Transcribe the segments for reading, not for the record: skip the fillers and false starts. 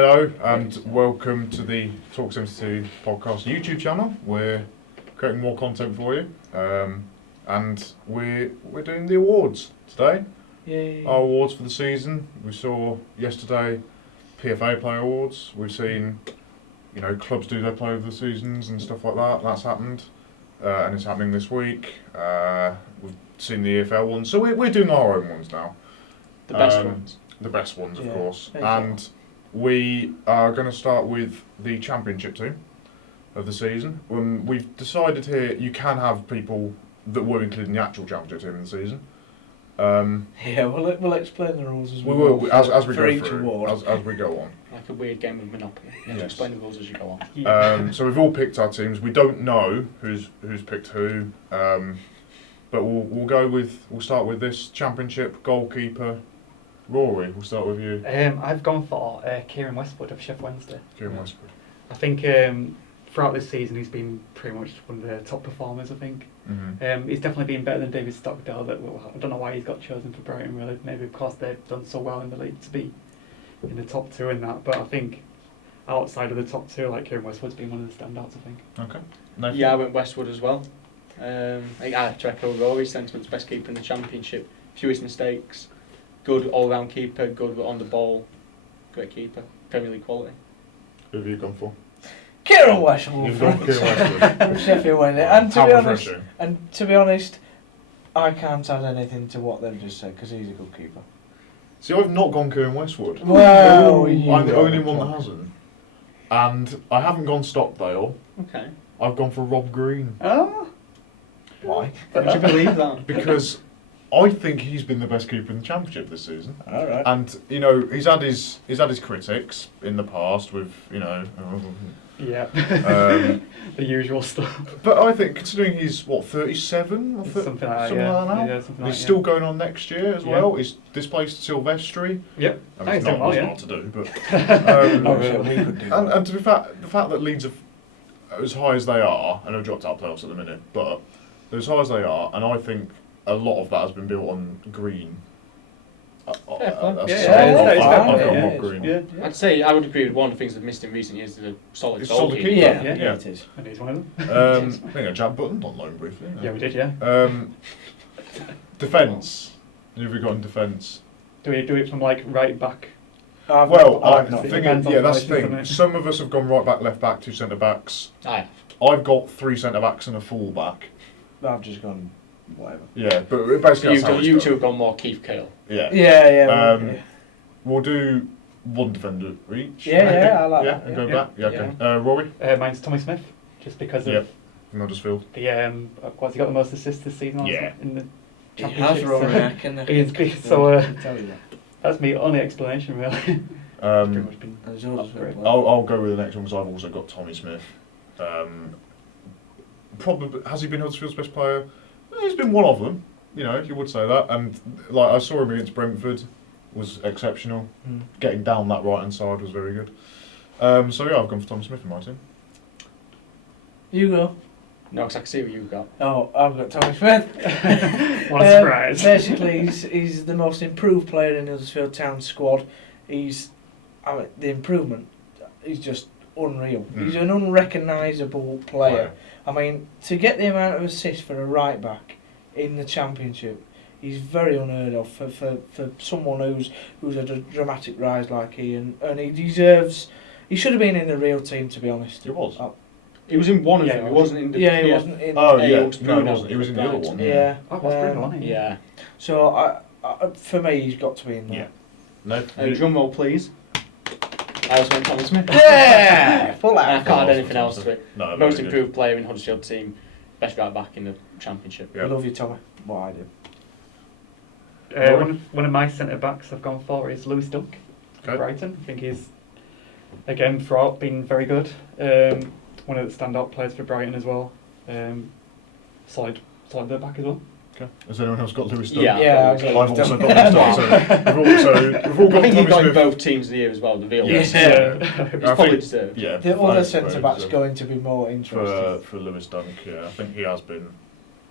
Hello and welcome to the Talk72 Podcast YouTube channel. We're creating more content for you, and we're doing the awards today. Yay. Our awards for the season. We saw yesterday PFA Player Awards. We've seen, clubs do their Player of the Seasons and stuff like that. That's happened, and it's happening this week. We've seen the EFL ones, so we're doing our own ones now. The best ones. The best ones, of Yeah, course. exactly. And we are going to start with the championship team of the season. We've decided here you can have people that were included in the actual championship team of the season. Yeah, we'll explain the rules as We we will go as we for go each through, award. as we go on. Like a weird game of Monopoly. You have to Yes. explain the rules as you go on. So we've all picked our teams. We don't know who's picked who, but we'll start with this championship goalkeeper. Rory, we'll start with you. I've gone for Kieran Westwood of Sheffield Wednesday. Kieran Westwood. I think throughout this season he's been pretty much one of the top performers, I think. Mm-hmm. He's definitely been better than David Stockdale. I don't know why he's got chosen for Brighton, really. Maybe because they've done so well in the league to be in the top two in that. But I think outside of the top two, like Kieran Westwood's been one of the standouts, I think. Okay. Nathan? Yeah, I went Westwood as well. I have to echo Rory's sentiments. Best keeper in the championship. Fewest mistakes. Good all-round keeper. Good on the ball. Great keeper. Premier League quality. Who have you gone for? Kieran Westwood You've from gone Kieran Westwood. from Sheffield Wednesday. And to be honest, I can't add anything to what they've just said because he's a good keeper. See, I've not gone Kieran Westwood. Well, I'm the only one that hasn't. And I haven't gone Stockdale. Okay. I've gone for Rob Green. Oh, Why? Would you believe that? Because I think he's been the best keeper in the championship this season. All right. And he's had his critics in the past with yeah. um, The usual stuff. but I think considering he's 37 or Something like that, something yeah. like that now. Yeah, something like He's that, still going on next year as Yeah. well. He's displaced Silvestri. Yep. I Oh, mean, he's it's doing well, not yeah. what to do, but Not sure we could do that. and to be fair, the fact that Leeds are as high as they are, I know dropped out of playoffs at the minute, but they're as high as they are, and I think a lot of that has been built on Green. Fair play. That's Yeah, solid. yeah, it's I've fair gone play, Rob yeah, Green. Yeah. I'd say I would agree with one of the things they've missed in recent years is a solid It's solid goalkeeper. keeper. Yeah, Yeah. it is. And he's one of them. I think Jack Button on loan briefly. Yeah, we did, yeah. Defence. Who have we got in defence? Do we do it from like right back? Well, I've the not. thing Depends is, on yeah, the that's the positions, thing. doesn't it? Some of us have gone right back, left back, two centre backs. I have. I've got three centre backs and a full back. I've just gone whatever. Yeah, but basically that's how it's You done. two have gone more Keith Cale. Yeah. Yeah. Um, We'll do one defender each. Yeah, I like yeah, that, and yeah. go back. Yeah, okay. Rory? Mine's Tommy Smith, just because of Yep. From Huddersfield. the what's he got the most assists this season? Yeah. In the He championship. has Rory. I can So, tell you that. that's my only explanation, really. Pretty Um, much been And there's others upgrade. as well. I'll go with the next one because I've also got Tommy Smith. Probably has he been Huddersfield's best player? He's been one of them. You would say that. And like I saw him against Brentford, was exceptional. Mm. Getting down that right hand side was very good. So yeah, I've gone for Tommy Smith in my team. You go. No, because I can see what you've got. Oh, I've got Tommy Smith. What a surprise. Basically, he's the most improved player in Huddersfield Town squad. The improvement is just unreal. Mm. He's an unrecognisable player. I mean, to get the amount of assists for a right back in the Championship, he's very unheard of for someone who's had a dramatic rise like he, and he deserves. He should have been in the real team, to be honest. He was. He was in one of Yeah, them. He wasn't in the. Yeah, he wasn't in. Oh Yeah, yeah, it was no, he Bruno wasn't. He was in the other Brighton. one. Yeah. Oh, what's Bruno, wasn't he? Yeah. So I, for me, he's got to be in there. Yeah. No. Drum roll, please. I also went Tommy Smith. Yeah, full And I out. can't add anything else to it. No, Most very good. improved player in Huddersfield team. Best right back in the championship. Yeah. I love you, Tommy. What I do. One of my centre backs I've gone for is Lewis Dunk, Okay. Brighton. I think he's again throughout been very good. One of the standout players for Brighton as well. Solid there back as well. Okay. Has anyone else got Lewis Dunk? Yeah. Yeah, I've also got Lewis Dunk. So we've all I got think he Tommy got in Smith. both teams of the year as well. The Villa. Yes. Yeah. It's I probably think- deserved. Yeah. The other very centre back's deserved. going to be more interesting. For Lewis Dunk, yeah, I think he has been.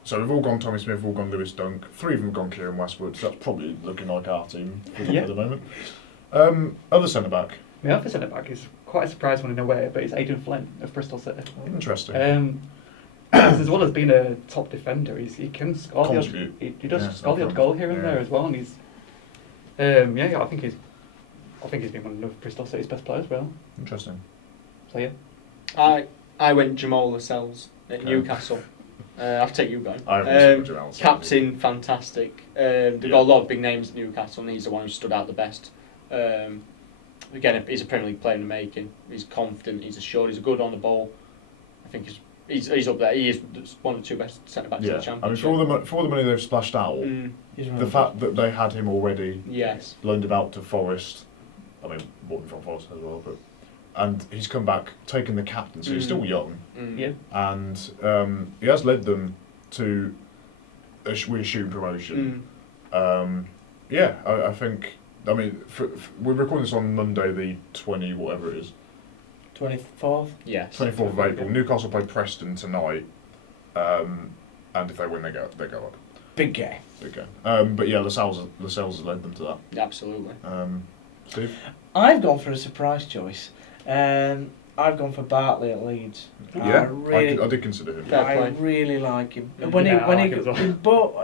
So we've all gone Tommy Smith, we've all gone Lewis Dunk. Three of them have gone Kieran Westwood. So that's probably looking like our team Yeah. at the moment. Other centre back. My other centre back is quite a surprise one in a way, but it's Aidan Flynn of Bristol City. Interesting. Because as well as being a top defender, he can score the odd, Contribute. he does Yeah, score the odd goal here and there as well, and he's I think he's been one of Bristol City's best players, really. Interesting. So yeah. I went Jamal Lascelles at Okay. Newcastle. I'll take you going. I also got Jamal Lascelles. Captain, fantastic. They've got a lot of big names at Newcastle, and he's the one who stood out the best. Again, he's a Premier League player in the making. He's confident. He's assured. He's good on the ball. I think he's up there. He is one of the two best centre backs in the I mean, Championship. for all the money they've splashed out, the fact that they had him already, Yes. loaned him out to Forest. I mean, bought him from Forest as well, and he's come back, taken the captaincy. He's still young, Yeah. and he has led them to we assume promotion. I think. I mean, we're recording this on Monday, the 20 whatever it is. 24th. Yes. 24th of April. Newcastle play Preston tonight, and if they win, they go up. Big game. Big game. But yeah, Lascelles has led them to that. Absolutely. Steve? I've gone for a surprise choice. I've gone for Bartley at Leeds. Yeah, I I did consider him. Fair I play. really like him. Mhm. When Yeah, I like he him as well.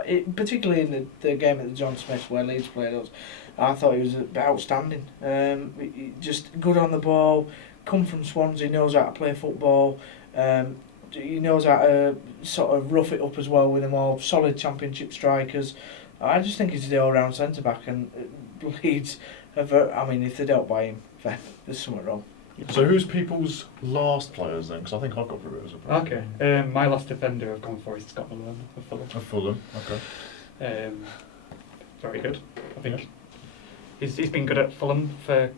but particularly in the game at the John Smiths where Leeds played us, I thought he was outstanding. Just good on the ball. Come from Swansea, knows how to play football. He knows how to sort of rough it up as well with them all. Solid Championship strikers. I just think he's the all-round centre back, and Leeds. I mean, if they don't buy him, then there's something wrong. So who's people's last players then? Because I think I've got through it as a problem. Okay. My last defender I've gone for is Scott Malone of Fulham. Of Fulham, okay. Very good. I think he's been good at Fulham for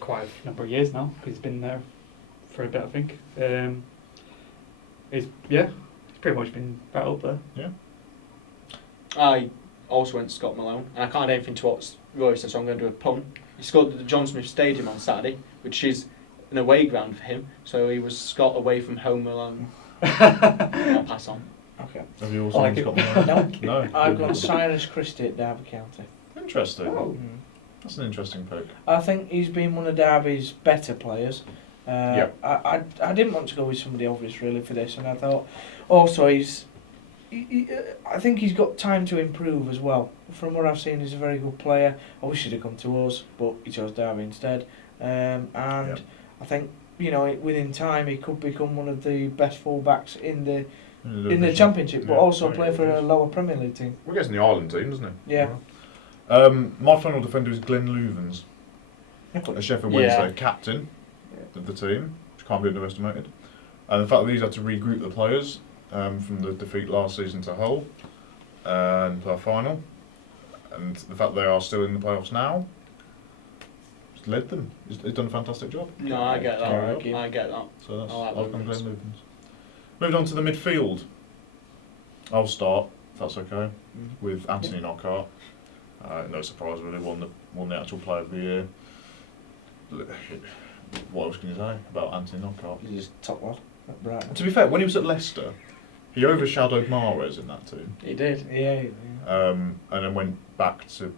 quite a number of years now. He's been there for a bit, I think. He's pretty much been right up there. Yeah. I also went Scott Malone, and I can't add anything to what Roy said, so I'm going to do a pun. He scored at the John Smith Stadium on Saturday, which is an away ground for him, so he was Scott away from home alone. I'll pass on. Okay. Have you also I like got No. No. I've got Cyrus Christie at Derby County. Interesting. Oh. That's an interesting pick. I think he's been one of Derby's better players. Yeah. I didn't want to go with somebody obvious really for this, and I thought also I think he's got time to improve as well. From what I've seen, he's a very good player. I wish he'd have come to us, but he chose Derby instead. I think within time he could become one of the best fullbacks in the Championship, but also play for a lower Premier League team. Well, he gets in the Ireland team, doesn't he? Yeah. My final defender is Glenn Loovens, a Sheffield Wednesday captain of the team, which can't be underestimated. And the fact that he's had to regroup the players from the defeat last season to Hull and play a final, and the fact they are still in the playoffs now, just led them. He's done a fantastic job. No, I get that. Alright. I get that. So that's I like I've gone Glenn Loovens. Loovens. Moved on to the midfield. I'll start, if that's okay, with Anthony Knockaert. No surprise, really won the actual Player of the Year. What else can you say about Anthony Knockaert? He's just top one at Brighton. To be fair, when he was at Leicester, he overshadowed Mahrez in that team, He did. Yeah. and then went to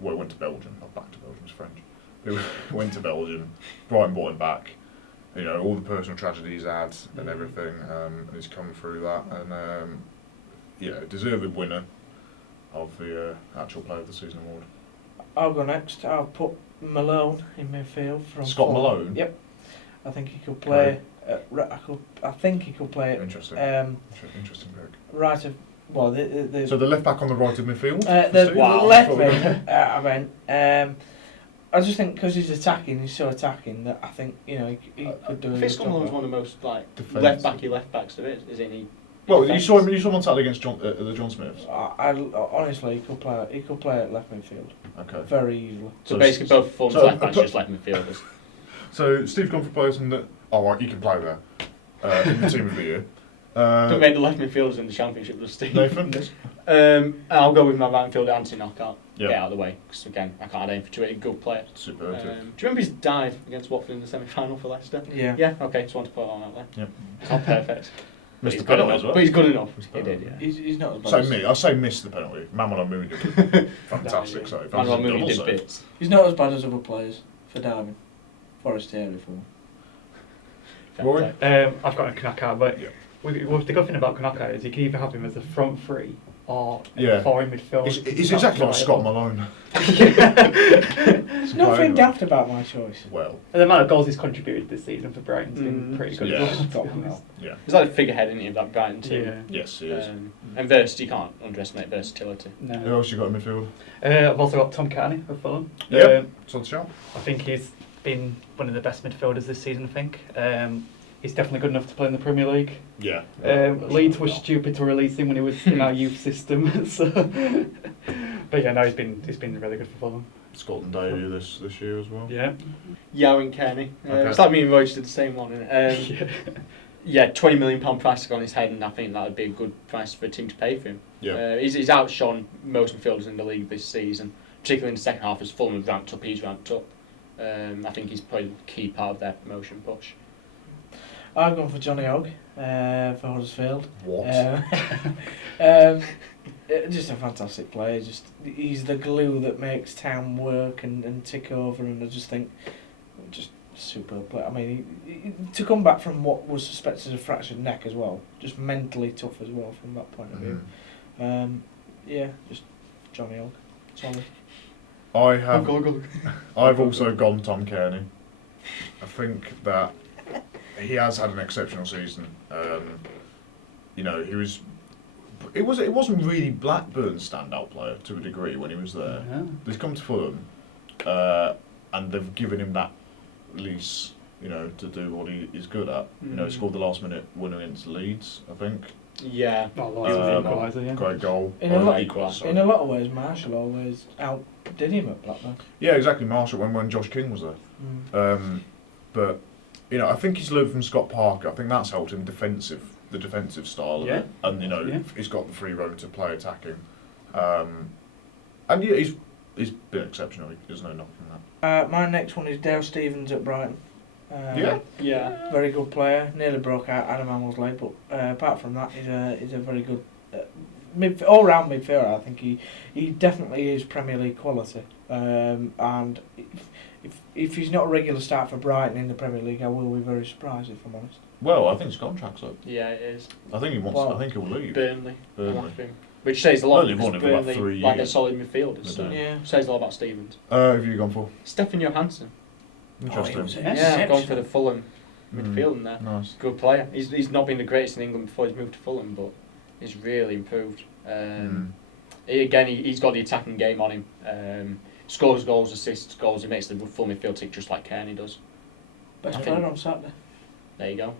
Belgium. Not back to Belgium, it's French. He went to Belgium. Brighton brought him back. All the personal tragedies he's had and everything, and he's come through that, and deserved winner of the actual Player of the Season award. I'll go next. I'll put Malone in midfield from Scott Fulham. Malone? Yep. I think he could play. I think he could play. Interesting. Interesting pick. Right of So the left back on the right of midfield. the Steve? left wing. I went. I just think because he's so attacking that I think he could do. I think Scott Malone's one of the most Defensive. left backs there is, isn't he? Well, you saw him on Saturday against the John Smiths. Honestly, he could play at left midfield Okay. very easily. So basically, both forms so left backs, just left midfielders. So Steve's gone for a person that he can play there in the team of the year. Don't make the left midfielders in the Championship, does Steve? Nathan. I'll go with my right midfielder, Anthony Knockaert. Yeah. Get out of the way, because again, I can't add anything to it. A good player. Superlative. Do you remember his dive against Watford in the semi-final for Leicester? Yeah. Yeah. Okay, just want to put it on out there. Yep. It's not perfect. But Missed he's the good penalty enough. as well. But he's good enough. Missed He the did, penalty. yeah. He's not as bad. So as, I say missed the penalty. Manuel Mooney did fantastic. So Manuel Mooney double did save. bits. He's not as bad as other players. for Darwin. Forest area for him. Rory? I've got a Kanaka, but Yeah. the good thing about Kanaka is you can either have him as a front three or Yeah. four in midfield. He's exactly like Scott Malone. There's nothing daft about my choice. Well, The amount of goals he's contributed this season for Brighton's been Mm. pretty good. Yeah. as well, to Top be honest. now. yeah. He's like a figurehead, isn't he, of that Brighton team? Yeah. Yes, he is. And versatility, you can't underestimate versatility. Who No. else you got in midfield? I've also got Tom Kearney of Fulham. Yep. Sod shout. I think he's been one of the best midfielders this season. I think he's definitely good enough to play in the Premier League. Yeah. Leeds was stupid to release him when he was in our youth system. So, but yeah, no, he's been really good for Fulham. Scotland debut this year as well. Yeah. Yowen Kearney. Okay. It's like me and Roach did the same one, isn't it? Yeah. Yeah, £20 million price tag on his head, and I think that would be a good price for a team to pay for him. Yeah. He's outshone most midfielders in the league this season, particularly in the second half as Fulham have ramped up, he's ramped up. I think he's probably the key part of their promotion push. I've gone for Johnny Ogg for Huddersfield. What? Just a fantastic player. Just he's the glue that makes town work and tick over. And I just think, just superb player. I mean, to come back from what was suspected a fractured neck as well, just mentally tough as well from that point of view. Yeah, just Johnny Ogg. Sorry. I've also gone Tom Kearney. I think that he has had an exceptional season. You know, it wasn't really Blackburn's standout player to a degree when he was there. Yeah. He's come to Fulham, and they've given him that lease, you know, to do what he is good at. You know, he scored the last minute winner against Leeds, I think. Yeah. Oh, lots of Um, equaliser, yeah. Great goal. In a lot- Equaliser. In a lot of ways, Marshall always outdid him at Blackburn. Yeah, exactly. Marshall when Josh King was there. But you know, I think he's learned from Scott Parker. I think that's helped him the defensive style of Yeah. it, and you know, Yeah. he's got the free roam to play attacking. And yeah, he's been exceptional. There's no knocking that. My next one is Dale Stevens at Brighton. Yeah. Yeah. Very good player. Nearly broke out Adam Hamill's leg, but apart from that, he's a very good all-round midfielder. I think he definitely is Premier League quality. And if he's not a regular start for Brighton in the Premier League, I will be very surprised if I'm honest. Well, I think his contract's up. Yeah, it is. I think he wants. Wow. I think he'll leave. Burnley. Burnley. I'm after him. Which says a lot Well, they've because won it for about Burnley 3 like a years. solid midfielders. So They do. Yeah. says a lot about Stevens. Who have you gone for? Stefan Johansson. Interesting. was Yeah, I'm going for the exceptional. Fulham Mm. midfield in there. Nice. Good player. He's not been the greatest in England before he's moved to Fulham, but he's really improved. He's got the attacking game on him. Scores goals, assists goals. He makes the full midfield tick just like Kearney does. Best I player think- on Saturday. There you go.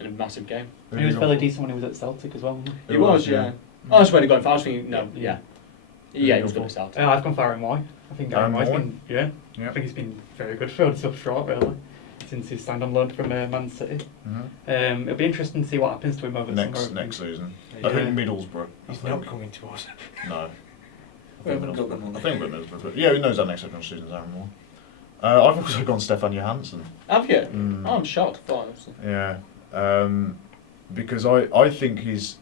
In a massive game. Who He have was you fairly gone for? decent when he was at Celtic as well, wasn't he? He was, yeah. I was really going for. I was thinking, no, Yeah. yeah. Who Yeah, you he was gone good at for? Celtic. I've gone for Aaron Moy. I think Aaron Aaron Moy's Moy? been, yeah, Yeah. I think he's been very good for us up short, really, since he's signed on loan from Man City. Mhm. It'll be interesting to see what happens to him over the Next summer. season. Yeah. I think Middlesbrough. He's I not think. coming to us. No. We haven't got the money. I think we're Middlesbrough. But yeah, who knows that next season's Aaron Moore. I've also gone Stefan Johansson. Have you? Mm. Oh, I'm shocked. I thought it was- Yeah. Because I think he's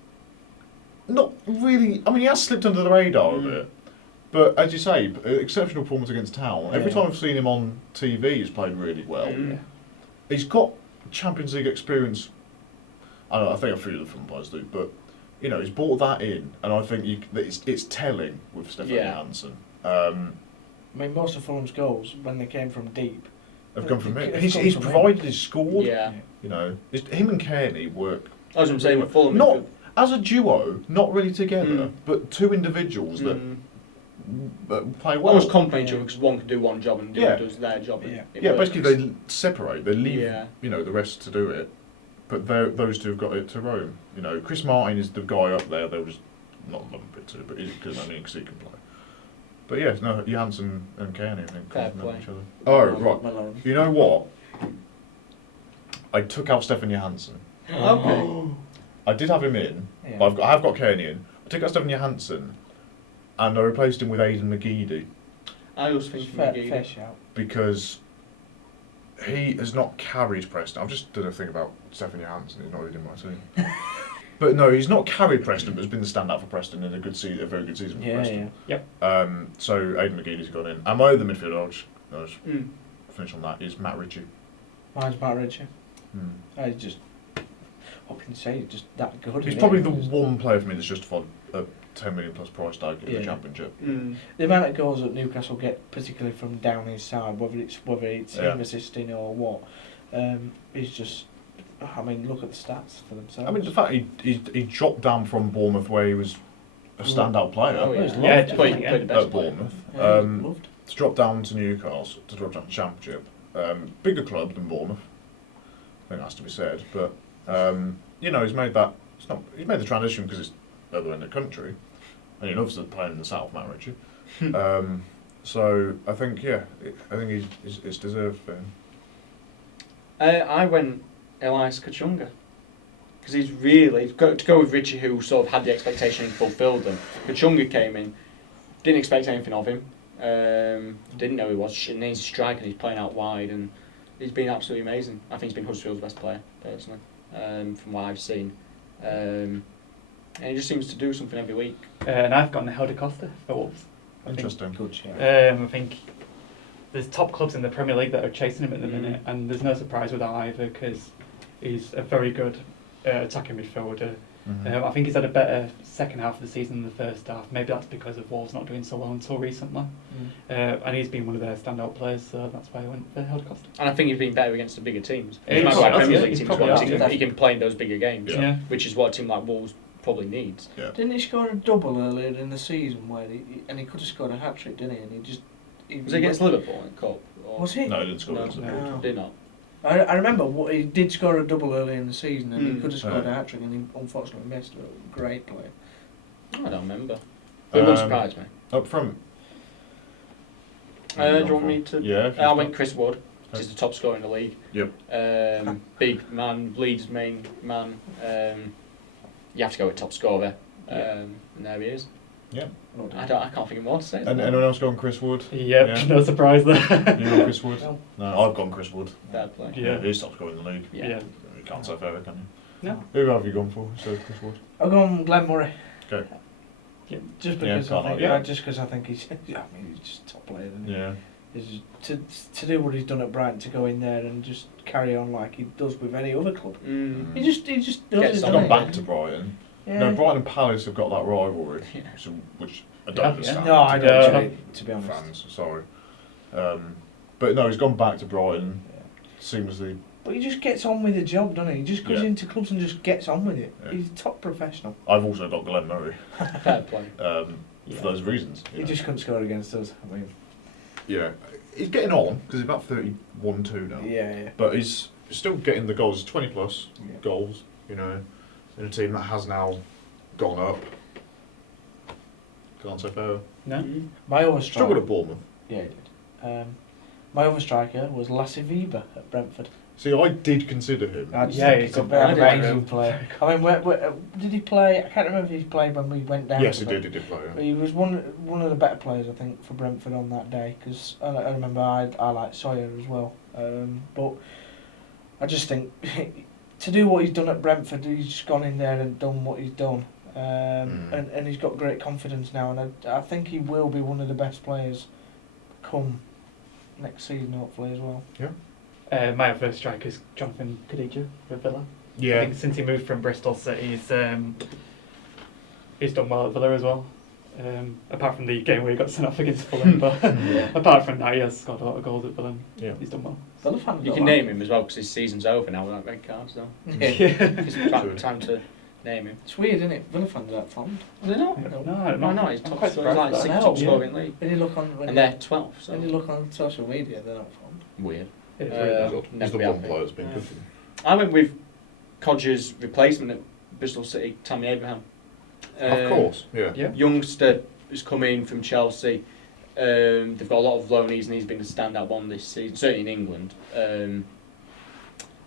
not really. I mean, he has slipped under the radar a bit. But as you say, exceptional performance against Town. Every Yeah. time I've seen him on TV, he's played really well. Mm. He's got Champions League experience. I think a few of the front players do, but you know, he's brought that in, and I think that it's telling with Stefan Yeah. Johansson. I mean, most of Fulham's goals, when they came from deep, Have come from him. It's He's come from him. provided, he's scored. Yeah. You know, him and Kearney work I was going to say with Fulham. not as a duo, not really together, Mm. but two individuals that play well. almost complement each other because one can do one job and the Yeah. other does their job. and Yeah. it Yeah, works. basically they separate. They leave, Yeah. you know, the rest to do it. But those two have got it to Rome. You know, Chris Martin is the guy up there. They'll just not lump it to, but because he can play. But yeah, no, Johansson and Kearney, I think, Fair complement play. each other. Oh right, Malone. you know what? I took out Stefan Johansson. Okay. I did have him in. Yeah. But I have got Kearney in. I took out Stefan Johansson, and I replaced him with Aidan McGeady I was thinking Fair McGee. shout. because he has not carried Preston. I've just done a thing about Stefan Johansson. He's not really in my team. But no, he's not carried Preston, but has been the standout for Preston in a very good season for Yeah, Preston. yeah. So Aidan McGeady's gone in. Am I the midfielder? I'll just Mm. finish on that, is Matt Ritchie. Mine's Matt Ritchie. Hmm. He's just, what can you say, he's just that good. He's isn't probably he? the one player for me that's justified a 10 million plus price tag in Yeah. the Championship. The amount of goals that Newcastle get, particularly from down his side, whether it's Yeah. him assisting or what, is just. I mean, look at the stats for themselves. I mean, the fact he dropped down from Bournemouth where he was a standout player Oh, yeah. He's Yeah, loved. Played the at best player. Bournemouth. Yeah, he's loved. To drop down to Newcastle, to drop down to Championship, bigger club than Bournemouth. I think that has to be said, but you know, he's made that. He's made the transition because it's the other end of the country, and he loves playing in the south, Matt Ritchie. So I think, it's deserved for him. I went Elias Kachunga. Because he's really, to go with Richie, who sort of had the expectation and fulfilled them. Kachunga came in, didn't expect anything of him, didn't know he was, and he's a striker, he's playing out wide, and he's been absolutely amazing. I think he's been Huddersfield's best player, personally, from what I've seen. And he just seems to do something every week. And I've gone Helder Costa for Wolves. Interesting. Good shout. I think there's top clubs in the Premier League that are chasing him at the minute, and there's no surprise with that either because he's a very good attacking midfielder. Mhm. I think he's had a better second half of the season than the first half. Maybe that's because of Wolves not doing so well until recently. And he's been one of their standout players, so that's why I went for Helder Costa. And I think he's been better against the bigger teams. He He might probably be has, Premier yeah. League He teams, probably but has. he can play in those bigger games, Yeah. which is what a team like Wolves probably needs. Yeah. Didn't he score a double earlier in the season where he could have scored a hat trick, didn't he? And he Was it against Liverpool in the Cup? Or? Was he? No, he didn't score No, against no. Liverpool. Did not. I remember he did score a double early in the season, and he could have scored Yeah. a hat trick, and he unfortunately missed. A great player. I don't remember. But it won't surprise me. Up front. Do you want me to? Yeah. if I you've went got- Chris Wood. He's the top scorer in the league. Yep. Big man, Leeds main man. You have to go with top scorer. And there he is. Yeah. I can't think of more to say. And anyone else gone Chris Wood? Yep, Yeah. no surprise there. You gone Chris Wood? No. No, I've gone Chris Wood. Fair play. Yeah. He's top scorer in the league. Yeah. Yeah. You can't say fairer, can you? No. Who have you gone for instead of Chris Wood? I've gone Glenn Murray. Okay. Yeah. Just Yeah, because can't I think, argue. just because I think he's, I mean, he's just a top player. Isn't he? Yeah. Is to do what he's done at Brighton, to go in there and just carry on like he does with any other club. He just does Gets it. on. I've doesn't gone he? back to Brighton. Yeah. No, Brighton and Palace have got that rivalry, Yeah. which I Yeah, don't yeah. understand. No, I don't. Yeah. Really, to be honest. Fans, sorry. But no, he's gone back to Brighton. Yeah. Seamlessly. But he just gets on with the job, doesn't he? He just goes Yeah. into clubs and just gets on with it. Yeah. He's a top professional. I've also got Glenn Murray Fair play. for those reasons. you He know. just couldn't score against us. I mean, Yeah, he's getting on because he's about 31-2 now. yeah. But he's still getting the goals, 20 plus Yeah. goals, you know, in a team that has now gone up. Can't say fair. No? My other Struggled striker. at Bournemouth. Yeah, he did. My other striker was Lasse Weber at Brentford. See, I did consider him. I just Yeah, think he's he's a got very very amazing good. player. I mean, did he play? I can't remember if he played when we went down. Yes, to he them. did. He did play. But he was one of the better players, I think, for Brentford on that day. Because I remember I liked Sawyer as well. But I just think to do what he's done at Brentford, he's just gone in there and done what he's done. And he's got great confidence now, and I think he will be one of the best players come next season, hopefully as well. My other striker is Jonathan Khadija for Villa. I Yeah. think since he moved from Bristol City, he's done well at Villa as well. Apart from the game where he got sent off against Fulham, but apart from that, he has scored a lot of goals at Villa. Yeah. He's done well. Villa fans You don't can like name him as well because his season's over now without red cards, though. him. Yeah. It's True. time to name him. It's weird, isn't it? Villa fans aren't fond. Are they not? No, Why not? He's I'm top quite scorer. He's surprised like at sixth that. No, top yeah. scorer in the league. When you look on And they're 12th, so. when you look on social media, they're not fond. Weird. It's Uh, really good. He's never the be one happy. player that's been Yeah. good for him. I went with Codger's replacement at Bristol City, Tammy Abraham. Of course, yeah. Yeah. Youngster who's come in from Chelsea. They've got a lot of loanees and he's been a standout one this season, certainly in England.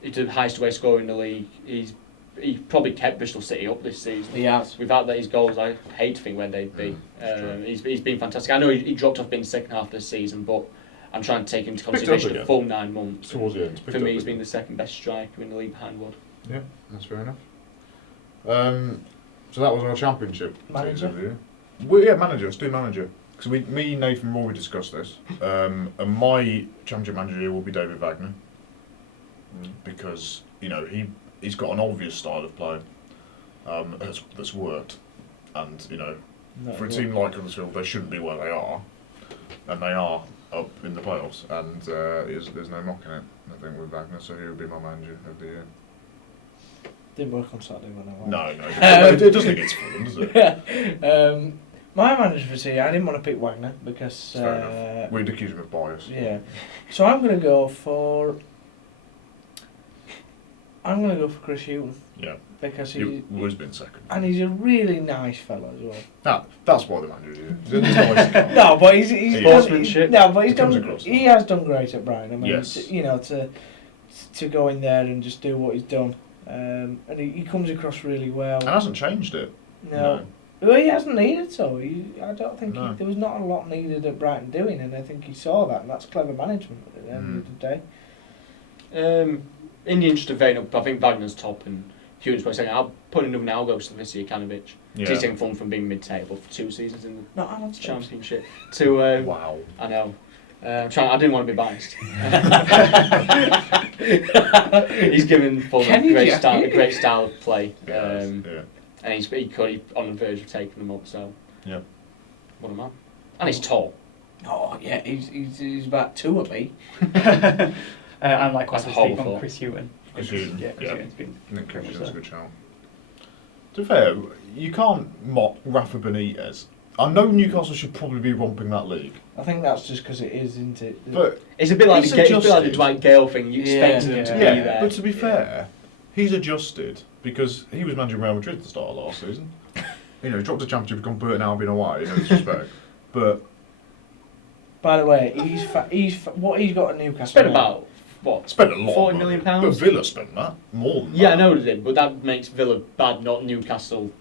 He's the highest away scorer in the league. He probably kept Bristol City up this season. He has. Without that, his goals, I hate to think where they'd be. He's been fantastic. I know he dropped off in the second half of the season, but I'm trying to take him into Picked up consideration again. the full 9 months. Towards the end. For me, he's been the second best striker in the league behind Wood. Yeah, that's fair enough. So that was our championship. Manager? teams of the year. Well, yeah, manager. Let's do manager. because me, Nathan, and Rory discussed this, and my Championship manager here will be David Wagner, because he's got an obvious style of play that's worked, and for a team like Huddersfield, they shouldn't be where they are, and they are up in the playoffs, and there's no mocking it, I think, with Wagner, so he would be my manager of the year. Didn't work on Saturday when I went. No, it doesn't think it's fun, does it? My manager for the year, I didn't want to pick Wagner because... Fair enough. We'd accuse him of bias. Yeah. So I'm going to go for Chris Hughton. Yeah. Because he was been second. And he's a really nice fellow as well. That's why the manager is. Nice. No, but he's sportsmanship. No, but he has done great at Brighton. I mean, yes. to go in there and just do what he's done, and he comes across really well. And hasn't changed it. No. Well, he hasn't needed to. I don't think No. there was not a lot needed at Brighton doing, and I think he saw that, and that's clever management at the end of the day. In the interest of vein up, I think Wagner's top and Hughton's probably second. I'll put another now, I'll go to Slavisa Jokanovic. Yeah. He's taken fun from being mid-table for 2 seasons in the No, Championship. To wow. I know. I didn't want to be biased. He's given Fulham a great style of play. And he's on the verge of taking them up, so yeah, what a man. And he's tall. Oh yeah, he's about 2 of me. And likewise, That's I speak horrible. on Chris Hughton. Chris Hughton, Chris Hughton's been Chris Hughton's a good shout. To be fair, you can't mock Rafa Benitez. I know Newcastle should probably be romping that league. I think that's just because it is, isn't it? But it's a bit like the Dwight Gale thing. You expect them to be there. But to be fair, he's adjusted because he was managing Real Madrid at the start of last season. He dropped the Championship, become Burton Albion away. No disrespect, but by the way, what he's got at Newcastle. Spent about what? Spent a lot. £40 million. But Villa spent that more than that. Yeah, I know they did, but that makes Villa bad, not Newcastle.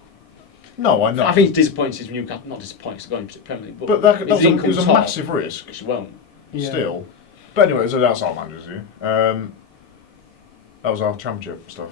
No, I know. I think it's disappointing for Newcastle. Not disappointing to go into the Premier League, but that was a massive risk. Which won't. Yeah. Still. But anyway, so that's our managers here. That was our Championship stuff.